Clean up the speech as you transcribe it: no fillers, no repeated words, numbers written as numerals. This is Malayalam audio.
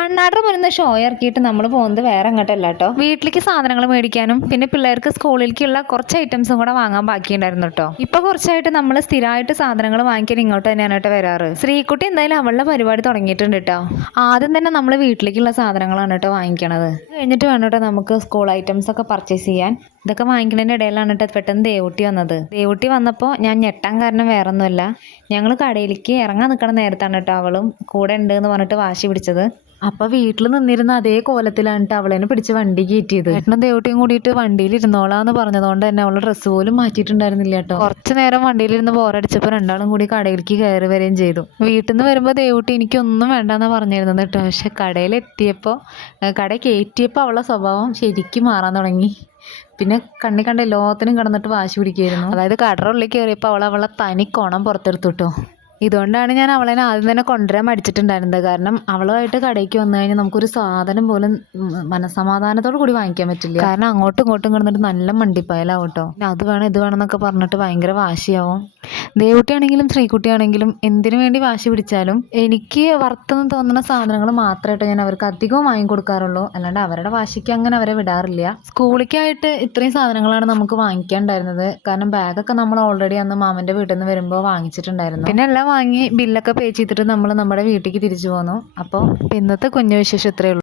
കണ്ണാടിയുടെ മുന്നിൽ നിന്ന് ഷോ ഇറക്കിയിട്ട് നമ്മൾ പോകുന്നത് വേറെ എങ്ങോട്ടല്ല കേട്ടോ, വീട്ടിലേക്ക് സാധനങ്ങൾ മേടിക്കാനും പിന്നെ പിള്ളേർക്ക് സ്കൂളിലേക്കുള്ള കുറച്ച് ഐറ്റംസും കൂടെ വാങ്ങാൻ ബാക്കിയുണ്ടായിരുന്നു കേട്ടോ. ഇപ്പൊ കുറച്ചായിട്ട് നമ്മൾ സ്ഥിരമായിട്ട് സാധനങ്ങൾ വാങ്ങിക്കാൻ ഇങ്ങോട്ട് തന്നെയാണ് കേട്ടോ വരാറ്. ശ്രീകുട്ടി എന്തായാലും അവളുടെ പരിപാടി തുടങ്ങിയിട്ടുണ്ട് കേട്ടോ. ആദ്യം തന്നെ നമ്മൾ വീട്ടിലേക്കുള്ള സാധനങ്ങളാണ് കേട്ടോ വാങ്ങിക്കണത്. കഴിഞ്ഞിട്ട് വേണം കേട്ടോ നമുക്ക് സ്കൂൾ ഐറ്റംസ് ഒക്കെ പർച്ചേസ് ചെയ്യാൻ. ഇതൊക്കെ വാങ്ങിക്കുന്നതിൻ്റെ ഇടയിലാണ് കേട്ടോ പെട്ടെന്ന് ദേവൂട്ടി വന്നത്. ദേവൂട്ടി വന്നപ്പോൾ ഞാൻ ഞെട്ടാൻ കാരണം വേറൊന്നുമല്ല, ഞങ്ങൾ കടയിലേക്ക് ഇറങ്ങാൻ നിൽക്കണ നേരത്താണ് കേട്ടോ അവളും കൂടെ ഉണ്ട് എന്ന് പറഞ്ഞിട്ട് വാശി പിടിച്ചത്. അപ്പൊ വീട്ടിൽ നിന്നിരുന്ന അതേ കോലത്തിലാണ് അവളെന്നെ പിടിച്ച് വണ്ടി കയറ്റിയത്. ഏട്ടനും ദേവട്ടിയും കൂടിയിട്ട് വണ്ടിയിൽ ഇരുന്നോളാന്ന് പറഞ്ഞതുകൊണ്ട് തന്നെ അവളുടെ ഡ്രസ്സ് പോലും മാറ്റിയിട്ടുണ്ടായിരുന്നില്ല കേട്ടോ. കുറച്ചു നേരം വണ്ടിയിലിരുന്ന് ബോറടിച്ചപ്പോൾ രണ്ടാളും കൂടി കടയിലേക്ക് കയറി വരികയും ചെയ്തു. വീട്ടിൽ നിന്ന് വരുമ്പോൾ ദേവട്ടി എനിക്കൊന്നും വേണ്ടാന്നാ പറഞ്ഞിരുന്നത് കേട്ടോ. പക്ഷെ കടയിലെത്തിയപ്പോൾ കട കയറ്റിയപ്പോൾ അവളുടെ സ്വഭാവം ശരിക്കും മാറാൻ തുടങ്ങി. പിന്നെ കണ്ണി കണ്ട എല്ലാത്തിനും കിടന്നിട്ട് വാശി പിടിക്കുകയായിരുന്നു. അതായത് കടയുടെ ഉള്ളിൽ കയറിയപ്പോൾ അവളെ തനി കോണം പുറത്തെടുത്തു കേട്ടോ. ഇതുകൊണ്ടാണ് ഞാൻ അവളെ ആദ്യം തന്നെ കൊണ്ടുവരാൻ മടിച്ചിട്ടുണ്ടായിരുന്നത്. കാരണം അവളുമായിട്ട് കടയ്ക്ക് വന്നു കഴിഞ്ഞാൽ നമുക്കൊരു സാധനം പോലും മനസ്സമാധാനത്തോടു കൂടി വാങ്ങിക്കാൻ പറ്റില്ല. കാരണം അങ്ങോട്ടും ഇങ്ങോട്ടും കിടന്നിട്ട് നല്ല മണ്ടിപ്പായലാവും കേട്ടോ. അത് വേണം ഇത് വേണം എന്നൊക്കെ പറഞ്ഞിട്ട് ഭയങ്കര വാശിയാവും. ദേവുട്ടിയാണെങ്കിലും ശ്രീകുട്ടിയാണെങ്കിലും എന്തിനു വേണ്ടി വാശി പിടിച്ചാലും എനിക്ക് വറുത്തെന്ന് തോന്നുന്ന സാധനങ്ങൾ മാത്രമായിട്ട് ഞാൻ അവർക്ക് അധികവും വാങ്ങിക്കൊടുക്കാറുള്ളൂ. അല്ലാണ്ട് അവരുടെ വാശിക്ക് അങ്ങനെ അവരെ വിടാറില്ല. സ്കൂളിലേക്കായിട്ട് ഇത്രയും സാധനങ്ങളാണ് നമുക്ക് വാങ്ങിക്കാനുണ്ടായിരുന്നത്. കാരണം ബാഗൊക്കെ നമ്മൾ ഓൾറെഡി അന്ന് മാമൻ്റെ വീട്ടിൽ നിന്ന് വരുമ്പോൾ വാങ്ങിച്ചിട്ടുണ്ടായിരുന്നു. പിന്നെ എല്ലാം വാങ്ങി ബില്ലൊക്കെ പേ ചെയ്തിട്ട് നമ്മൾ നമ്മുടെ വീട്ടിലേക്ക് തിരിച്ചു പോന്നു. അപ്പോൾ ഇന്നത്തെ കുഞ്ഞു വിശേഷം ഇത്രയേ ഉള്ളൂ.